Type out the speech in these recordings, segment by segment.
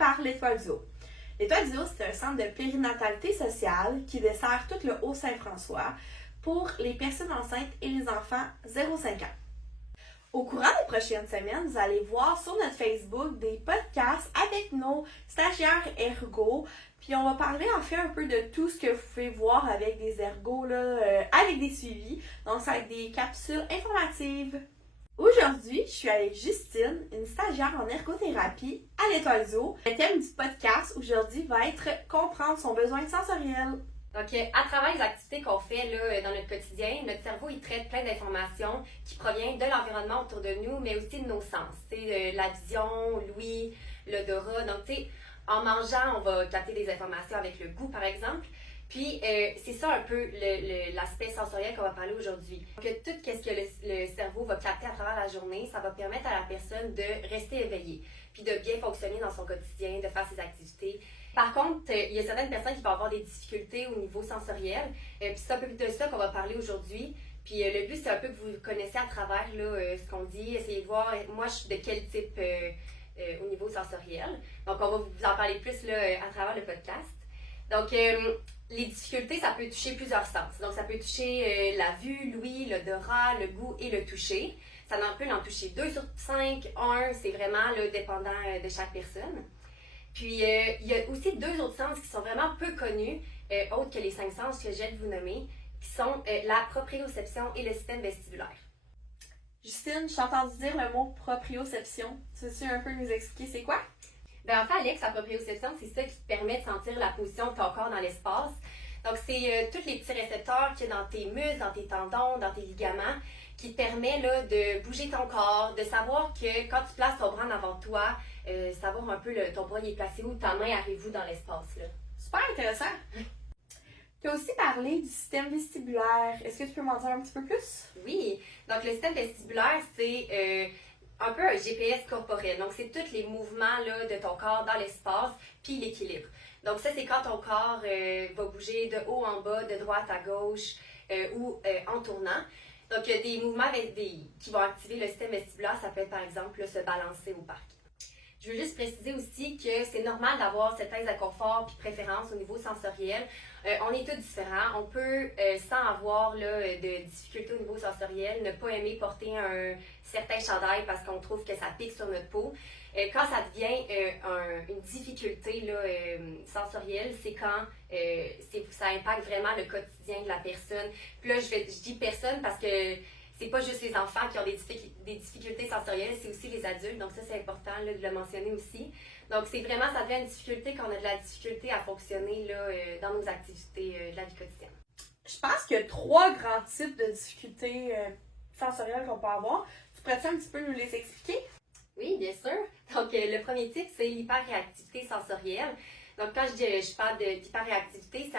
par l'Étoile du Haut. L'Étoile du Haut, c'est un centre de périnatalité sociale qui dessert tout le Haut-Saint-François pour les personnes enceintes et les enfants 0-5 ans. Au courant des prochaines semaines, vous allez voir sur notre Facebook des podcasts avec nos stagiaires ergots. Puis on va parler en fait un peu de tout ce que vous pouvez voir avec des ergots, avec des suivis. Donc ça va être des capsules informatives. Aujourd'hui, je suis avec Justine, une stagiaire en ergothérapie à l'Étoile du Haut. Le thème du podcast aujourd'hui va être comprendre son besoin sensoriel. Donc, à travers les activités qu'on fait là, dans notre quotidien, notre cerveau, il traite plein d'informations qui proviennent de l'environnement autour de nous, mais aussi de nos sens. La vision, l'ouïe, l'odorat. Donc, en mangeant, on va capter des informations avec le goût, par exemple. Puis, c'est ça un peu l'aspect sensoriel qu'on va parler aujourd'hui. Donc, tout ce que le cerveau va capter à travers la journée, ça va permettre à la personne de rester éveillée, puis de bien fonctionner dans son quotidien, de faire ses activités. Par contre, il y a certaines personnes qui vont avoir des difficultés au niveau sensoriel. Puis c'est un peu de ça qu'on va parler aujourd'hui. Puis le but, c'est un peu que vous connaissez à travers là, ce qu'on dit. Essayez de voir, moi, je suis de quel type au niveau sensoriel. Donc, on va vous en parler plus là, à travers le podcast. Donc, les difficultés, ça peut toucher plusieurs sens. Donc, ça peut toucher la vue, l'ouïe, l'odorat, le goût et le toucher. Ça peut en toucher 2 sur 5, 1, c'est vraiment là, dépendant de chaque personne. Puis, il y a aussi 2 autres sens qui sont vraiment peu connus, autres que les 5 sens que je viens de vous nommer, qui sont la proprioception et le système vestibulaire. Justine, j'ai entendu dire le mot proprioception. Tu veux-tu un peu nous expliquer c'est quoi? En fait, Alex, la proprioception, c'est ça qui te permet de sentir la position de ton corps dans l'espace. Donc, c'est tous les petits récepteurs qu'il y a dans tes muscles, dans tes tendons, dans tes ligaments, qui te permet là, de bouger ton corps, de savoir que quand tu places ton bras en avant de toi, savoir un peu ton bras il est placé où, ta main arrive où dans l'espace. Là. Super intéressant! Tu as aussi parlé du système vestibulaire. Est-ce que tu peux m'en dire un petit peu plus? Oui, donc le système vestibulaire, c'est un peu un GPS corporel. Donc, c'est tous les mouvements là, de ton corps dans l'espace, puis l'équilibre. Donc, ça, c'est quand ton corps va bouger de haut en bas, de droite à gauche ou en tournant. Donc, il y a des mouvements qui vont activer le système vestibulaire. Ça peut être, par exemple, là, se balancer au parc. Je veux juste préciser aussi que c'est normal d'avoir certains inconforts puis préférences au niveau sensoriel. On est tous différents. On peut, sans avoir là, de difficultés au niveau sensoriel, ne pas aimer porter un certain chandail parce qu'on trouve que ça pique sur notre peau. Quand ça devient une difficulté là, sensorielle, c'est quand ça impacte vraiment le quotidien de la personne. Puis là, je dis personne parce que c'est pas juste les enfants qui ont des difficultés sensorielles, c'est aussi les adultes. Donc ça, c'est important là, de le mentionner aussi. Donc c'est vraiment, ça devient une difficulté quand on a de la difficulté à fonctionner là, dans nos activités de la vie quotidienne. Je pense qu'il y a 3 grands types de difficultés sensorielles qu'on peut avoir. Tu pourrais-tu un petit peu nous les expliquer? Oui, bien sûr. Donc le premier type, c'est l'hyperréactivité sensorielle. Donc quand je parle d'hyperréactivité,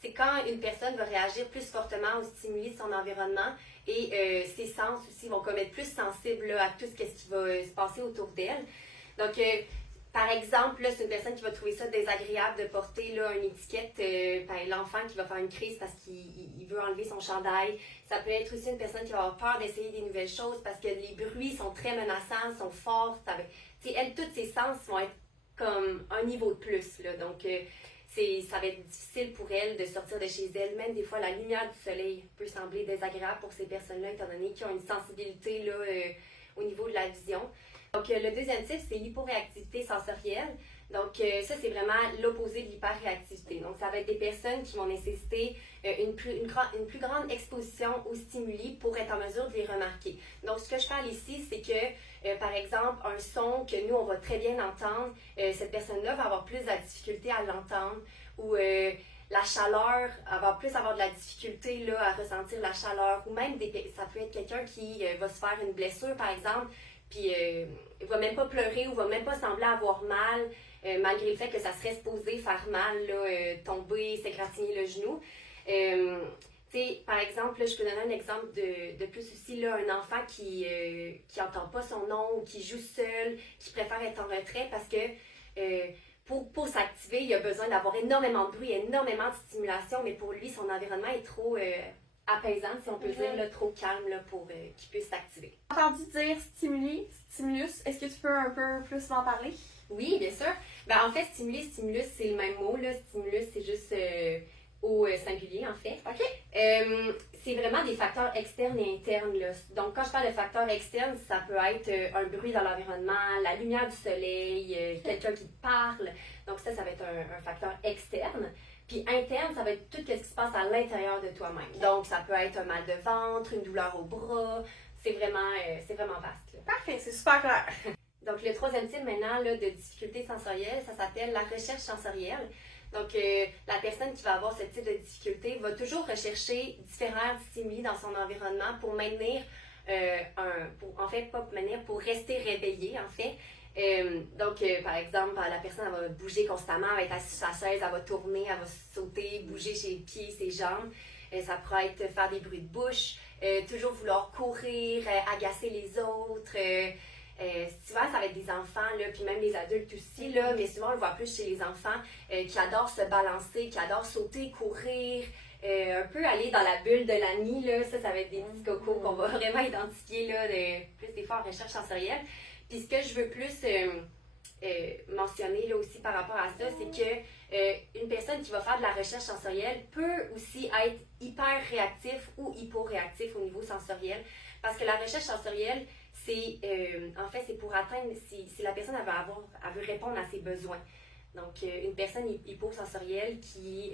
c'est quand une personne va réagir plus fortement aux stimuli de son environnement et ses sens aussi vont comme être plus sensibles là, à tout ce qui va se passer autour d'elle. Donc, par exemple, là, c'est une personne qui va trouver ça désagréable de porter là, une étiquette, l'enfant qui va faire une crise parce qu'il veut enlever son chandail. Ça peut être aussi une personne qui va avoir peur d'essayer des nouvelles choses parce que les bruits sont très menaçants, sont forts. Elle, tous ses sens vont être comme un niveau de plus. Là. Donc, ça va être difficile pour elle de sortir de chez elle. Même des fois, la lumière du soleil peut sembler désagréable pour ces personnes-là, étant donné qu'ils ont une sensibilité là, au niveau de la vision. Donc, le deuxième type, c'est l'hyporéactivité sensorielle. Donc, ça, c'est vraiment l'opposé de l'hyperréactivité. Donc, ça va être des personnes qui vont nécessiter une plus grande exposition aux stimuli pour être en mesure de les remarquer. Donc, ce que je parle ici, c'est que, par exemple, un son que nous, on va très bien entendre, cette personne-là va avoir plus de la difficulté à l'entendre ou la chaleur, elle va plus avoir de la difficulté là, à ressentir la chaleur ou même, ça peut être quelqu'un qui va se faire une blessure, par exemple, puis il va même pas pleurer ou va même pas sembler avoir mal, malgré le fait que ça serait supposé faire mal, là, tomber, s'égratigner le genou. Par exemple, là, je peux donner un exemple de plus aussi, là, un enfant qui entend pas son nom ou qui joue seul, qui préfère être en retrait parce que pour s'activer, il a besoin d'avoir énormément de bruit, énormément de stimulation, mais pour lui, son environnement est trop apaisant, si on peut dire, là, trop calme là, pour qu'il puisse s'activer. J'ai entendu dire stimulus. Est-ce que tu peux un peu plus m'en parler? Oui, bien sûr. Ben, en fait, stimulé, stimulus, c'est le même mot, là. Stimulus, c'est juste au singulier, en fait. OK. C'est vraiment des facteurs externes et internes, là. Donc, quand je parle de facteurs externes, ça peut être un bruit dans l'environnement, la lumière du soleil, quelqu'un qui te parle. Donc, ça va être un facteur externe. Puis interne, ça va être tout ce qui se passe à l'intérieur de toi-même. Donc, ça peut être un mal de ventre, une douleur au bras. C'est vraiment vaste, là. Parfait, c'est super clair. Donc, le troisième type maintenant là, de difficulté sensorielle, ça s'appelle la recherche sensorielle. Donc, la personne qui va avoir ce type de difficulté va toujours rechercher différents stimuli dans son environnement pour maintenir pour rester réveillée, en fait. Par exemple, la personne elle va bouger constamment, elle va être assise sur sa chaise, elle va tourner, elle va sauter, bouger ses pieds, ses jambes. Ça pourrait être faire des bruits de bouche, toujours vouloir courir, agacer les autres. Souvent, ça va être des enfants, là, puis même les adultes aussi, là, mais souvent, on le voit plus chez les enfants qui adorent se balancer, qui adorent sauter, courir, un peu aller dans la bulle de la nuit. Là. Ça va être des petits cocos qu'on va vraiment identifier, là, plus des fois en recherche sensorielle. Puis ce que je veux plus mentionner là, aussi par rapport à ça, c'est que une personne qui va faire de la recherche sensorielle peut aussi être hyper réactif ou hyporéactif au niveau sensoriel. Parce que la recherche sensorielle, c'est pour atteindre, si la personne elle veut répondre à ses besoins. Donc, une personne hyposensorielle qui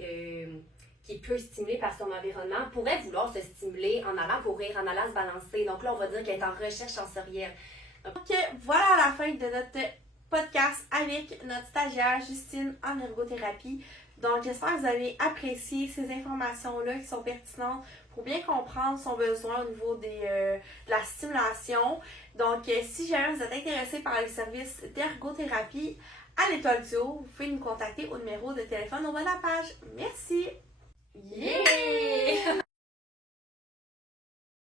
est peu stimulée par son environnement pourrait vouloir se stimuler en allant courir, en allant se balancer. Donc là, on va dire qu'elle est en recherche sensorielle. Donc, voilà la fin de notre podcast avec notre stagiaire Justine en ergothérapie. Donc, j'espère que vous avez apprécié ces informations-là qui sont pertinentes pour bien comprendre son besoin au niveau de la stimulation. Donc, si jamais vous êtes intéressé par les services d'ergothérapie à l'Étoile du Haut, vous pouvez nous contacter au numéro de téléphone au bas de la page. Merci! Yeah!